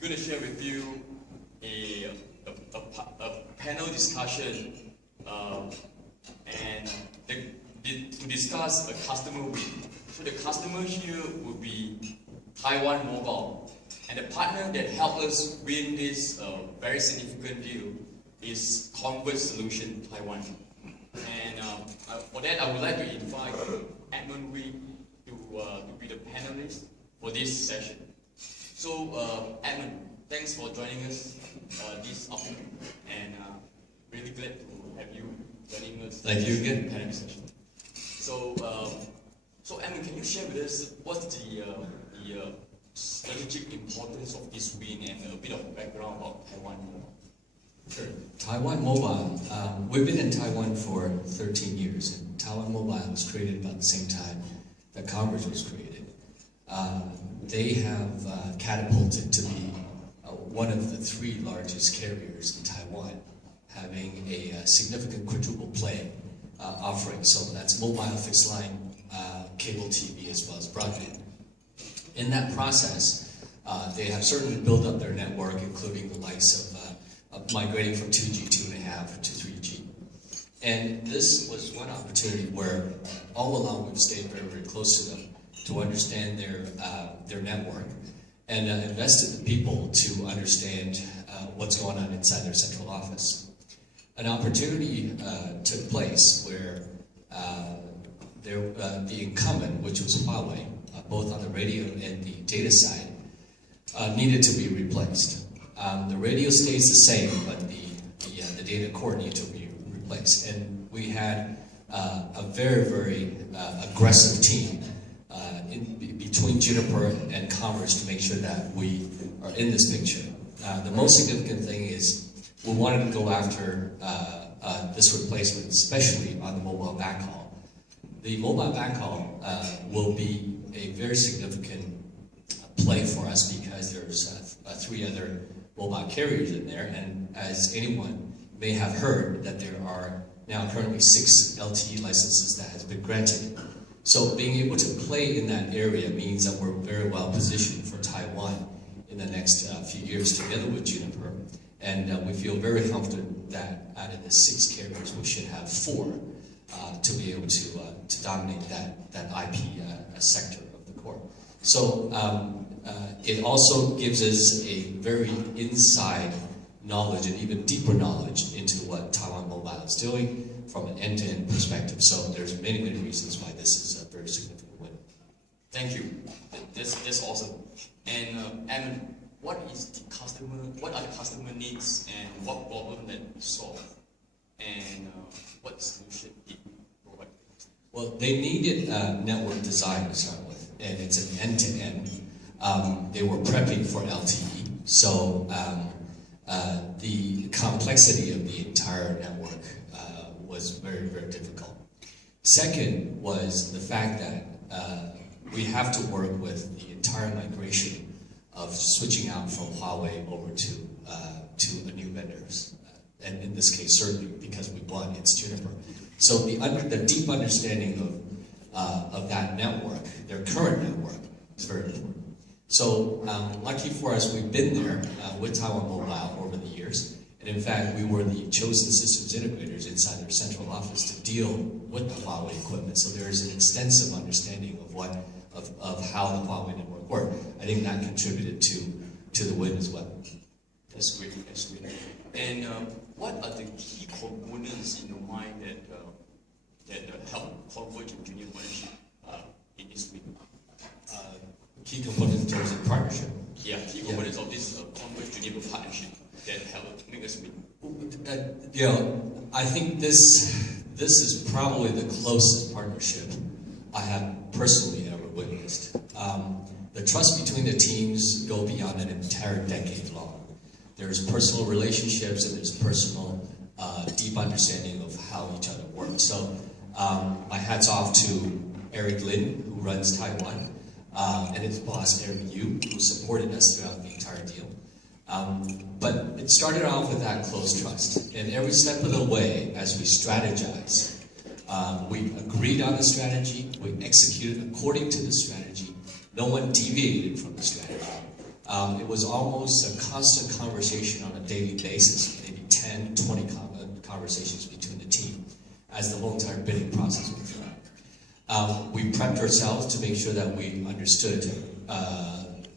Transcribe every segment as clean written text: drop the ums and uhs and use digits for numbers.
We're going to share with you a panel discussion and to discuss a customer win. So the customer here will be Taiwan Mobile, and the partner that helped us win this very significant deal is CommVerge Solution Taiwan. And for that, I would like to invite Edmund Wei to be the panelist for this session. So, Edmund, thanks for joining us this afternoon, and really glad to have you joining us. Thank you again. Panel session. So, Edmund, can you share with us what's the strategic importance of this win and a bit of background about Taiwan Mobile? Sure. Taiwan Mobile, we've been in Taiwan for 13 years, and Taiwan Mobile was created about the same time that CommVerge was created. They have catapulted to be one of the 3 largest carriers in Taiwan, having a significant quadruple play offering. So that's mobile, fixed line, cable TV, as well as broadband. In that process, they have certainly built up their network, including the likes of migrating from 2G, 2.5 to 3G. And this was one opportunity where all along we've stayed very, very close to them to understand their network and invested the people to understand what's going on inside their central office. An opportunity took place where the incumbent, which was Huawei, both on the radio and the data side, needed to be replaced. The radio stays the same, but the data core needed to be replaced. And we had a very, very aggressive team between Juniper and CommVerge to make sure that we are in this picture. The most significant thing is we wanted to go after this replacement, especially on the mobile backhaul. The mobile backhaul will be a very significant play for us because there's 3 other mobile carriers in there, and as anyone may have heard, that there are now currently 6 LTE licenses that has been granted. So being able to play in that area means that we're very well positioned for Taiwan in the next few years together with Juniper, and we feel very confident that out of the 6 carriers we should have 4 to be able to dominate that IP sector of the core. So it also gives us a very inside knowledge and even deeper knowledge into what Taiwan Mobile is doing from an end-to-end perspective. So there's many, many reasons why this is a very significant win. Thank you. That's awesome. And Edmund, what are the customer needs and what problem that you solve? And what solution did you provide? Well, they needed network design to start with, and it's an end-to-end. They were prepping for LTE, so the complexity of the entire network was very, very difficult. Second was the fact that we have to work with the entire migration of switching out from Huawei over to the new vendors. And in this case, certainly because we won, it's Juniper. So the deep understanding of that network, their current network, is very important. So lucky for us, we've been there with Taiwan Mobile over the years. And in fact, we were the chosen systems integrators inside their central office to deal with the Huawei equipment. So there is an extensive understanding of how the Huawei network worked. I think that contributed to the win as well. That's great. That's great. And what are the key components in your mind that help CommVerge and Juniper partnership in this win? Key components in terms of partnership. Yeah, key components of this CommVerge Juniper partnership that help make us win. I think this is probably the closest partnership I have personally ever witnessed. The trust between the teams go beyond an entire decade long. There's personal relationships and there's personal deep understanding of how each other works. So my hat's off to Eric Lin, who runs Taiwan, and his boss, Eric Yu, who supported us throughout the entire deal. But it started off with that close trust. And every step of the way, as we strategize, we agreed on the strategy, we executed according to the strategy, no one deviated from the strategy. it was almost a constant conversation on a daily basis, maybe 10, 20 conversations between the team as the whole entire bidding process went through. We prepped ourselves to make sure that we understood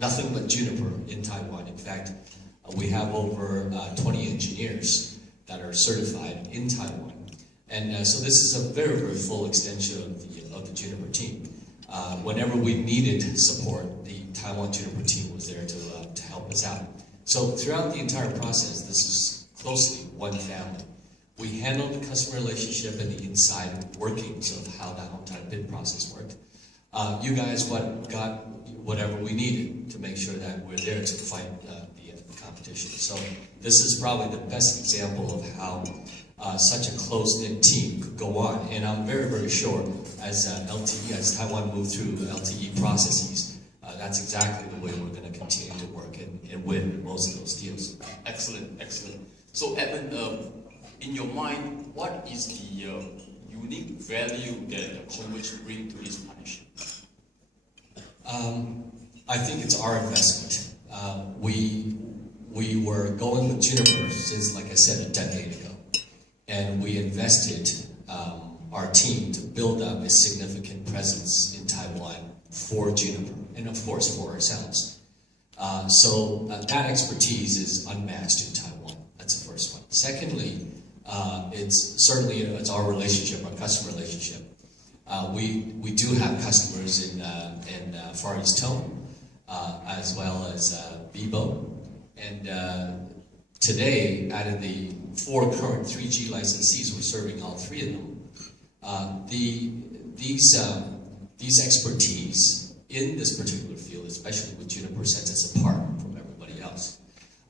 nothing but Juniper in Taiwan. In fact, we have over 20 engineers that are certified in Taiwan. And so this is a very, very full extension of the Juniper team. Whenever we needed support, the Taiwan Juniper team was there to help us out. So throughout the entire process, this is closely one family. We handled the customer relationship and the inside workings of how that entire bid process worked. You guys got whatever we needed to make sure that we're there to fight the competition. So this is probably the best example of how such a close-knit team could go on. And I'm very, very sure as LTE, as Taiwan moved through LTE processes, that's exactly the way we're going to continue to work and win most of those deals. Excellent, excellent. So Edmund, in your mind, what is the unique value that CommVerge bring to this partnership? I think it's our investment. We were going with Juniper since, like I said, a decade ago. And we invested our team to build up a significant presence in Taiwan for Juniper, and of course for ourselves. So that expertise is unmatched in Taiwan. That's the first one. Secondly, it's our relationship, our customer relationship. We do have customers in Far East Tone, as well as Bibo, and today, out of the 4 current 3G licensees, we're serving all 3 of them. These expertise in this particular field, especially with Juniper, sets us apart from everybody else.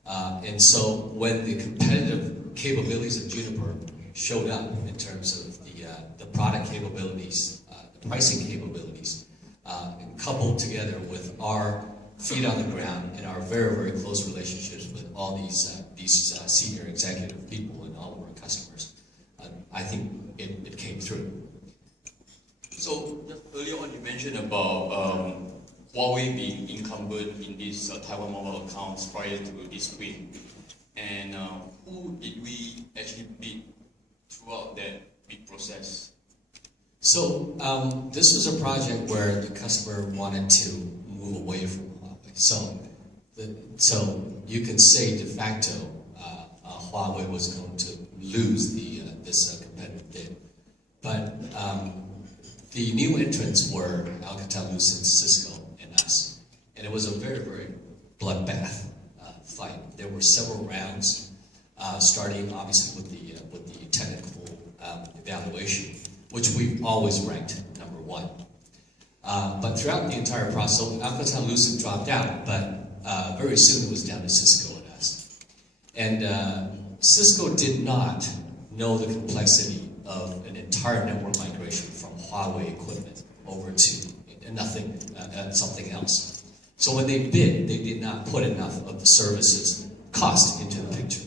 And so when the competitive capabilities of Juniper showed up in terms of the product capabilities, the pricing capabilities, and coupled together with our feet on the ground and our very, very close relationships with all these senior executive people and all of our customers, I think it came through. So just earlier on you mentioned about Huawei being incumbent in these Taiwan Mobile accounts prior to this win. And who did we actually beat throughout that bid process? So this was a project where the customer wanted to move away from Huawei. So you can say de facto Huawei was going to lose this competitive bid. But the new entrants were Alcatel-Lucent, Cisco, and us. And it was a very, very bloodbath fight. There were several rounds, starting obviously with the technical evaluation, which we've always ranked number 1. But throughout the entire process, so Alcatel-Lucent dropped out, but very soon it was down to Cisco and us. And Cisco did not know the complexity of an entire network migration from Huawei equipment over to something else. So when they bid, they did not put enough of the services cost into the picture,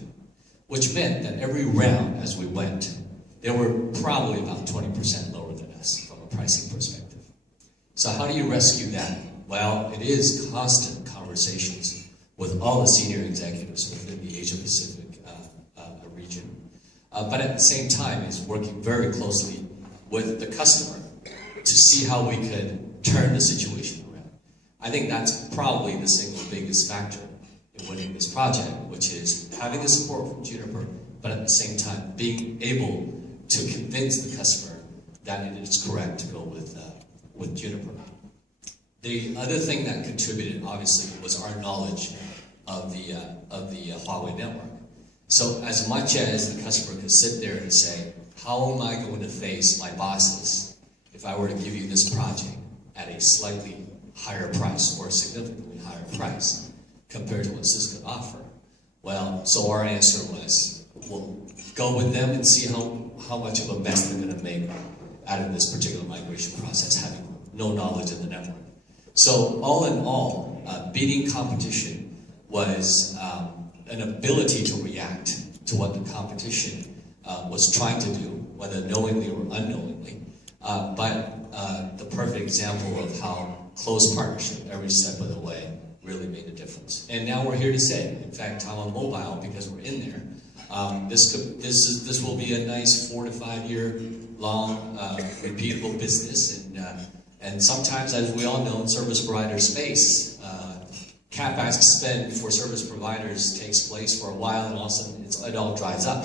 which meant that every round as we went, they were probably about 20% lower than us from a pricing perspective. So how do you rescue that? Well, it is constant conversations with all the senior executives within the Asia-Pacific region. But at the same time, it's working very closely with the customer to see how we could turn the situation around. I think that's probably the single biggest factor in winning this project, which is having the support from Juniper, but at the same time being able to convince the customer that it is correct to go with Juniper. The other thing that contributed, obviously, was our knowledge of the Huawei network. So as much as the customer could sit there and say, how am I going to face my bosses if I were to give you this project at a slightly higher price or a significantly higher price compared to what Cisco could offer? Well, so our answer was, we'll go with them and see how much of a mess they're going to make out of this particular migration process, having no knowledge of the network. So all in all, beating competition was an ability to react to what the competition was trying to do, whether knowingly or unknowingly. But the perfect example of how close partnership every step of the way really made a difference. difference. And now we're here to say, in fact, Taiwan Mobile, because we're in there, this will be a nice 4 to 5 year long repeatable business. And sometimes, as we all know, in service provider space, CapEx spend for service providers takes place for a while, and all of a sudden it all dries up.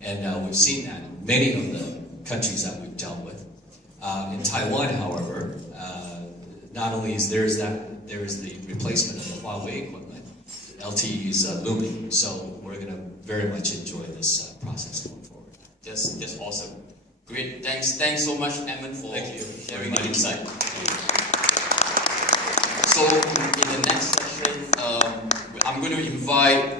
And we've seen that in many of the countries that we've dealt with. In Taiwan, however, not only is there is the replacement of the Huawei equipment, LTE is looming. So we're going to very much enjoy this process going forward. That's awesome. Great. Thanks so much, Edmund, for sharing the insight. So in the next session, I'm going to invite